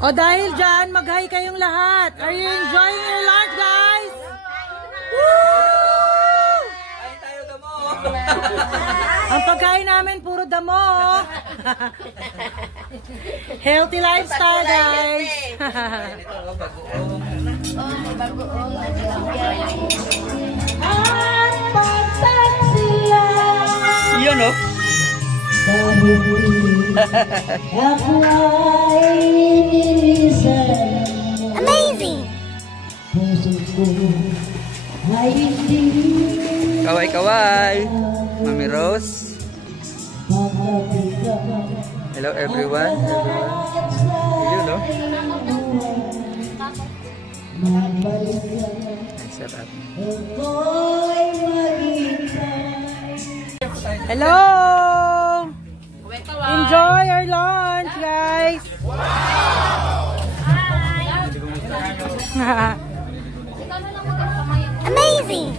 O dahil dyan, mag-hi kayong lahat. Are you enjoying your lunch, guys? Woo! Kain tayo damo. Ang pagkain namin, puro damo. Healthy lifestyle, guys. At pagtaksiya. Yun, oh. Amazing! Kaway-kaway. Mami Rose. Hello everyone. Yun, no? Ay, sarap. Hello! Enjoy your lunch, guys! Amazing!